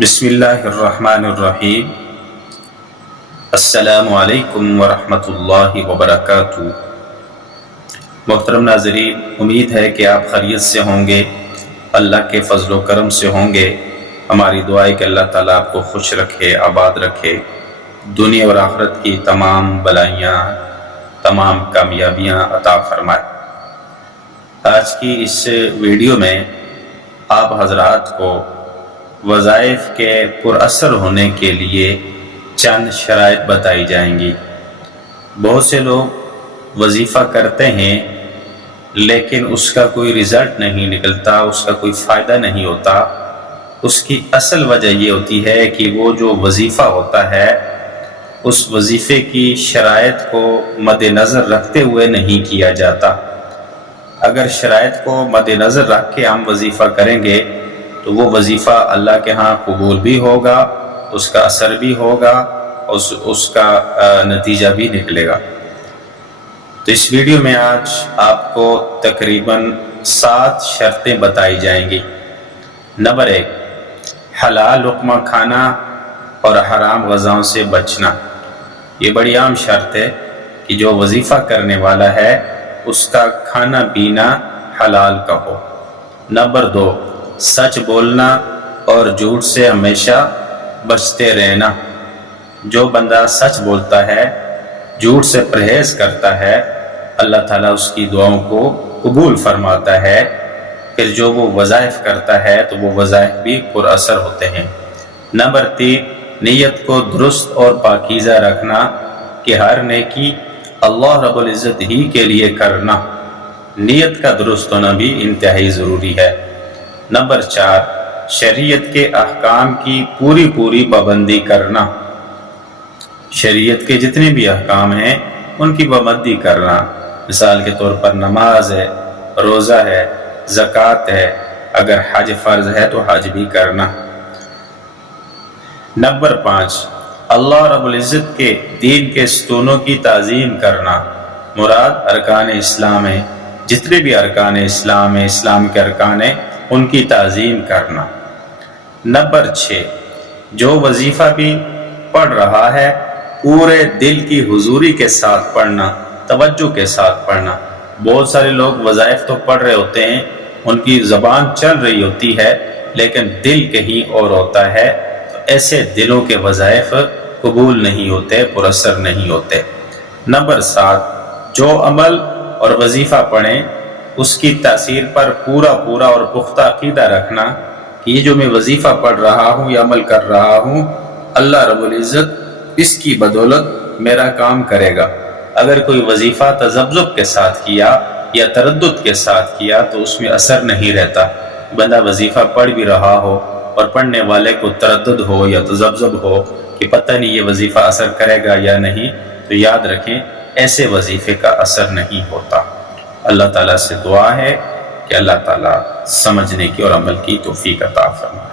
بسم اللہ الرحمن الرحیم۔ السلام علیکم ورحمۃ اللہ وبرکاتہ۔ محترم ناظرین، امید ہے کہ آپ خیریت سے ہوں گے، اللہ کے فضل و کرم سے ہوں گے۔ ہماری دعا ہے کہ اللہ تعالیٰ آپ کو خوش رکھے، آباد رکھے، دنیا اور آخرت کی تمام بلائیاں، تمام کامیابیاں عطا فرمائے۔ آج کی اس ویڈیو میں آپ حضرات کو وظائف کے پر اثر ہونے کے لیے چند شرائط بتائی جائیں گی۔ بہت سے لوگ وظیفہ کرتے ہیں لیکن اس کا کوئی رزلٹ نہیں نکلتا، اس کا کوئی فائدہ نہیں ہوتا۔ اس کی اصل وجہ یہ ہوتی ہے کہ وہ جو وظیفہ ہوتا ہے اس وظیفے کی شرائط کو مد نظر رکھتے ہوئے نہیں کیا جاتا۔ اگر شرائط کو مد نظر رکھ کے ہم وظیفہ کریں گے تو وہ وظیفہ اللہ کے ہاں قبول بھی ہوگا، اس کا اثر بھی ہوگا، اس کا نتیجہ بھی نکلے گا۔ تو اس ویڈیو میں آج آپ کو تقریباً 7 شرطیں بتائی جائیں گی۔ نمبر 1، حلال لقمہ کھانا اور حرام غذاؤں سے بچنا۔ یہ بڑی عام شرط ہے کہ جو وظیفہ کرنے والا ہے اس کا کھانا پینا حلال کا ہو۔ نمبر 2، سچ بولنا اور جھوٹ سے ہمیشہ بچتے رہنا۔ جو بندہ سچ بولتا ہے، جھوٹ سے پرہیز کرتا ہے، اللہ تعالیٰ اس کی دعاؤں کو قبول فرماتا ہے۔ پھر جو وہ وظائف کرتا ہے تو وہ وظائف بھی پر اثر ہوتے ہیں۔ نمبر 3، نیت کو درست اور پاکیزہ رکھنا کہ ہر نیکی اللہ رب العزت ہی کے لیے کرنا۔ نیت کا درست ہونا بھی انتہائی ضروری ہے۔ نمبر 4، شریعت کے احکام کی پوری پابندی کرنا۔ شریعت کے جتنے بھی احکام ہیں ان کی پابندی کرنا۔ مثال کے طور پر نماز ہے، روزہ ہے، زکوٰۃ ہے، اگر حج فرض ہے تو حج بھی کرنا۔ نمبر 5، اللہ رب العزت کے دین کے ستونوں کی تعظیم کرنا۔ مراد ارکان اسلام ہے، جتنے بھی ارکان اسلام ہیں، اسلام کے ارکان ہیں، ان کی تعظیم کرنا۔ نمبر 6، جو وظیفہ بھی پڑھ رہا ہے پورے دل کی حضوری کے ساتھ پڑھنا، توجہ کے ساتھ پڑھنا۔ بہت سارے لوگ وظائف تو پڑھ رہے ہوتے ہیں، ان کی زبان چل رہی ہوتی ہے لیکن دل کہیں اور ہوتا ہے، تو ایسے دلوں کے وظائف قبول نہیں ہوتے، پر اثر نہیں ہوتے۔ نمبر 7، جو عمل اور وظیفہ پڑھیں اس کی تاثیر پر پورا اور پختہ عقیدہ رکھنا کہ یہ جو میں وظیفہ پڑھ رہا ہوں یا عمل کر رہا ہوں، اللہ رب العزت اس کی بدولت میرا کام کرے گا۔ اگر کوئی وظیفہ تذبذب کے ساتھ کیا یا تردد کے ساتھ کیا تو اس میں اثر نہیں رہتا۔ بندہ وظیفہ پڑھ بھی رہا ہو اور پڑھنے والے کو تردد ہو یا تذبذب ہو کہ پتہ نہیں یہ وظیفہ اثر کرے گا یا نہیں، تو یاد رکھیں ایسے وظیفے کا اثر نہیں ہوتا۔ اللہ تعالیٰ سے دعا ہے کہ اللہ تعالیٰ سمجھنے کی اور عمل کی توفیق عطا فرمائے۔